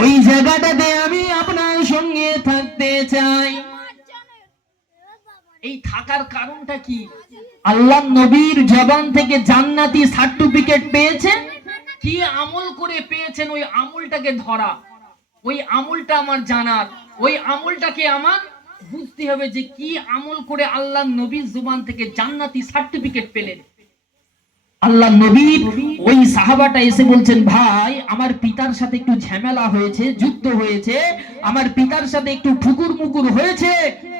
ওই জায়গাটাতে আমি আপনার সঙ্গে থাকতে চাই। এই থাকার কারণটা কি? আল্লাহ নবীর জবান থেকে জান্নাতি সার্টিফিকেট পেয়েছেন, কি আমল করে পেয়েছেন ওই আমলটাকে ধরা, ওই আমলটা আমার জানার, ওই আমলটাকে আমার বুঝতে হবে যে কি আমল করে আল্লাহ নবীর জবান থেকে জান্নাতি সার্টিফিকেট পেলেন। আল্লাহ নবীর ওই সাহাবাটা এসে বলছেন, ভাই আমার পিতার সাথে একটু ঝামেলা হয়েছে, যুদ্ধ হয়েছে, আমার পিতার সাথে একটু ঠুকুর মুকুর হয়েছে,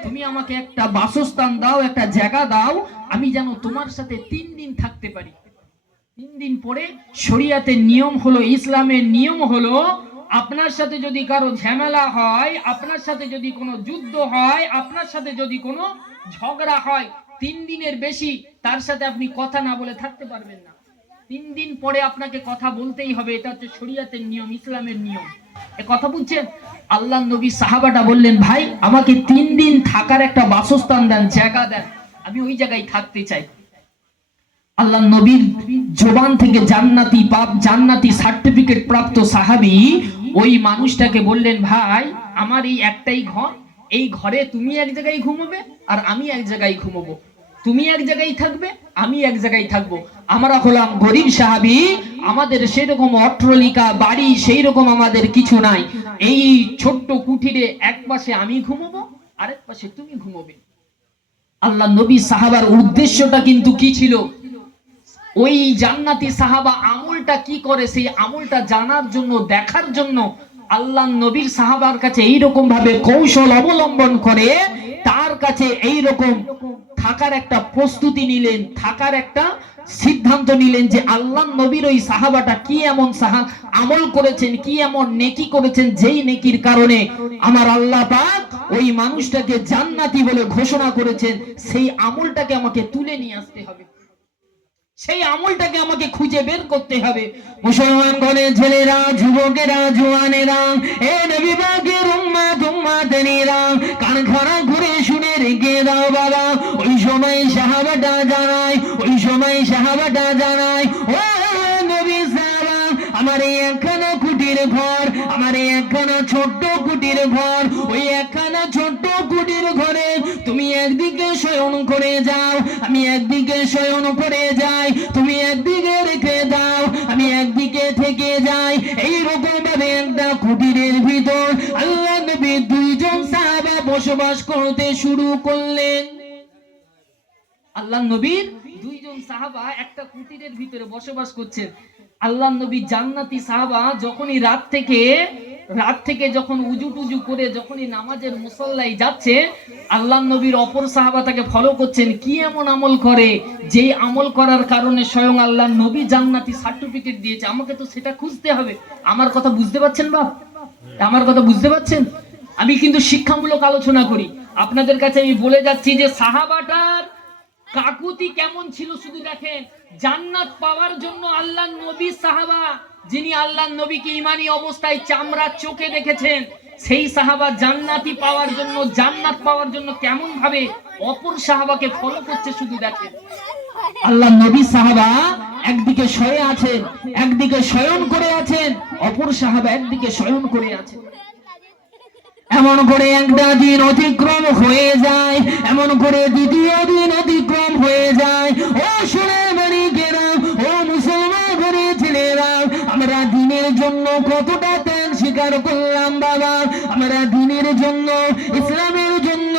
তুমি আমাকে একটা বাসস্থান দাও, একটা জায়গা দাও, আমি যেন তোমার সাথে 3 দিন থাকতে পারি। 3 দিন পরে শরিয়াতের নিয়ম হলো, ইসলামের নিয়ম হলো, আপনার সাথে যদি কারো ঝামেলা হয়, আপনার সাথে যদি কোনো যুদ্ধ হয়, আপনার সাথে যদি কোনো ঝগড়া হয়, 3 দিনের বেশি তার সাথে আপনি কথা না বলে থাকতে পারবেন না। 3 দিন পরে আপনাকে কথা বলতেই হবে। এটা হচ্ছে শরিয়াতের নিয়ম, ইসলামের নিয়ম। এ কথা বুঝছেন? আল্লাহ নবী সাহাবাটা বললেন, ভাই আমাকে 3 দিন থাকার একটা বাসস্থান দেন, জায়গা দেন, আমি ওই জায়গায় থাকতে চাই। আল্লাহ নবীর জবান থেকে জান্নাতি সার্টিফিকেট প্রাপ্ত সাহাবী ওই মানুষটাকে বললেন, ভাই আমার এই একটাই ঘর, এই ঘরে তুমি এক জায়গায় ঘুমাবে আর আমি এক জায়গায় ঘুমাবো, তুমি এক জায়গায় থাকবে, আমি এক জায়গায় থাকবো। আমরা হলাম গরিব সাহাবী, আমাদের সেরকম অট্টালিকা বাড়ি সেই রকম আমাদের কিছু নাই। এই ছোট্ট কুঠিরে এক পাশে আমি ঘুমাবো, আরেক পাশে তুমি ঘুমাবে। আল্লাহ নবী সাহাবার উদ্দেশ্যটা কিন্তু কি ছিল? ওই জান্নাতি সাহাবা আমলটা কি করে সেই আমলটা জানার জন্য, দেখার জন্য আল্লাহ নবীর সাহাবার কাছে এইরকম ভাবে কৌশল অবলম্বন করে তার কাছে এইরকম থাকার একটা প্রস্তুতি নিলেন, থাকার একটা সিদ্ধান্ত নিলেন যে আল্লাহ নবীর ওই সাহাবাটা কি এমন আমল করেছেন, কি এমন নেকি করেছেন, যেই নেকির কারণে আমার আল্লাহ পাক ওই মানুষটাকে জান্নাতি বলে ঘোষণা করেছেন। সেই আমলটাকে আমাকে তুলে নিয়ে আসতে হবে, সেই আমলটাকে আমাকে খুঁজে বের করতে হবে। মুসলমান ঘরের ছেলেরা, যুবকেরা, জওয়ানেরা, এ নবী পাকের উম্মতেরা কান খাড়া করে শুনে রেখে দাও বাবা। ওই সময় সাহাবাটা জানায়, ওই সময় সাহাবাটা জানায়, ও নবী সাহাবা, আমার এই একখানা কুটির ঘর, আমার এই একখানা ছোট্ট কুটির ঘর, ওই একখানা ছোট্ট কুটির ঘরে তুমি একদিকে শয়ন করে যাও, আমি একদিকে শয়ন করে যাই, তুমি একদিকে রেখে দাও, আমি একদিকে থেকে যাই। এইরকম ভাবে একটা কুটিরের ভিতর আল্লাহ নবী 2 জন সাহাবা বসবাস করতে শুরু করলেন। আল্লাহ নবীর 2 জন সাহাবা একটা কুটিরের ভিতরে বসবাস করছেন। আল্লাহ নবী জান্নাতি সাহাবা যখনই রাত থেকে যখন উজু টুজু করে যখনই নামাজের মুসল্লায় যাচ্ছে, আল্লাহ নবীর অপর সাহাবা তাকে ফলো করছেন, কি এমন আমল করে যেই আমল করার কারণে স্বয়ং আল্লাহ নবী জান্নাতি সার্টিফিকেট দিয়েছে, আমাকে তো সেটা খুঁজতে হবে। আমার কথা বুঝতে পারছেন বাপ? আমার কথা বুঝতে পারছেন? আমি কিন্তু শিক্ষামূলক আলোচনা করি। আপনাদের কাছে আমি বলে যাচ্ছি যে সাহাবাটার কাকুতি কেমন ছিল শুধু দেখেন। জান্নাত পাওয়ার জন্য আল্লাহ নবী সাহাবা, যিনি আল্লাহ নবীকে ঈমানি অবস্থায় চামড়া চোখে দেখেছেন, সেই সাহাবা জান্নাতি পাওয়ার জন্য, জান্নাত পাওয়ার জন্য কেমন ভাবে অপর সাহাবাকে ফলো করছে শুধু দেখেন। আল্লাহ নবী সাহাবা একদিকে শুয়ে আছেন, একদিকে শয়ন করে আছেন, অপর সাহাবা একদিকে শয়ন করে আছেন। এমন করে একটা দিন অতিক্রম হয়ে যায়, এমন করে দ্বিতীয় দিন অতিক্রম হয়ে যায়। ও শুনে মানি কেনা, ও মুসলমান ঘরে ছেলেরা, আমরা দিনের জন্য কতটা ত্যাগ স্বীকার করলাম বাবা, আমরা দিনের জন্য, ইসলামের জন্য,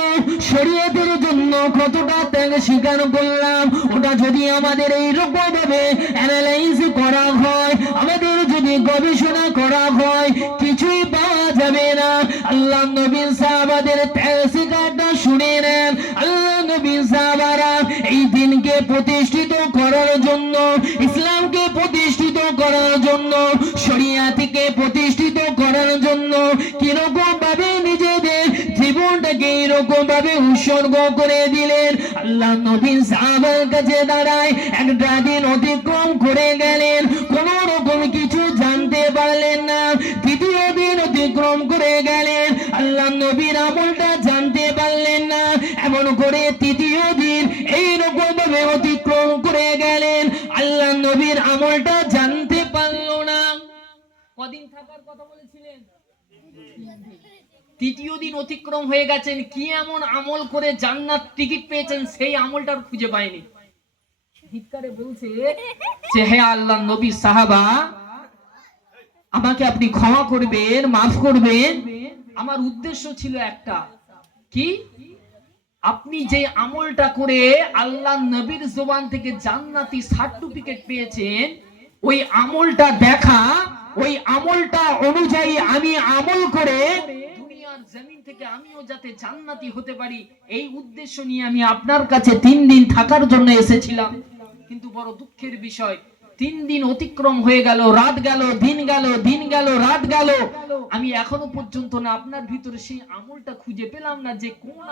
শরীয়তের জন্য কতটা ত্যাগ স্বীকার করলাম। ওটা যদি আমাদের এইরকম ভাবে অ্যানালাইজ করা হয়, আমাদের যদি গবেষণা করা হয়, কিছুই পাওয়া যাবে না। আল্লাহ নবীর সাহাবাদের ত্যাগটা শুনে নেন। আল্লাহ নবীর সাহাবারা এই দিনকে প্রতিষ্ঠিত করার জন্য, ইসলামকে প্রতিষ্ঠিত করার জন্য, শরিয়াতকে প্রতিষ্ঠিত করার জন্য কিরকম ভাবে নিজেদের জীবনটাকে এরকম ভাবে উৎসর্গ করে দিলেন। আল্লাহ নবীর সাহাবার কাছে দাঁড়ায় একটা দিন অতিক্রম করে গেলেন, কোন রকম কিছু জানতে পারলেন না। দ্বিতীয় দিন অতিক্রম করে গেলেন, আল্লাহ নবীর আমলটা জানতে পারলেন না। এমন করে তৃতীয় দিন এইরকম ভাবে অতিক্রম করে গেলেন, আল্লাহ নবীর আমলটা জানতে পারলো না। কদিন থাকার কথা বলেছিলেন? তৃতীয় দিন অতিক্রম হয়ে গেছেন, কি এমন আমল করে জান্নাত টিকিট পেয়েছেন সেই আমলটা আর খুঁজে পায়নি। চিৎকারে বলছে যে হে আল্লাহ নবী সাহাবা, আমাকে আপনি ক্ষমা করবেন, মাফ করবেন, আমার উদ্দেশ্য ছিল একটা, কি আপনি যে আমলটা করে আল্লাহ নবীর জবান থেকে জান্নাতি সার্টিফিকেট পেয়েছেন, ওই আমলটা দেখা, ওই আমলটা অনুযায়ী আমি আমল করে দুনিয়ার জমিন থেকে আমিও যাতে জান্নাতি হতে পারি, এই উদ্দেশ্য নিয়ে আমি আপনার কাছে 3 দিন থাকার জন্য এসেছিলাম। কিন্তু বড় দুঃখের বিষয়, 3 দিন অতিক্রম হয়ে গেল, রাত গেল, দিন গেল, দিন গেল, রাত গেল, আমি এখনো পর্যন্ত না আপনার ভিতরে সেই আমলটা খুঁজে পেলাম না যে কোন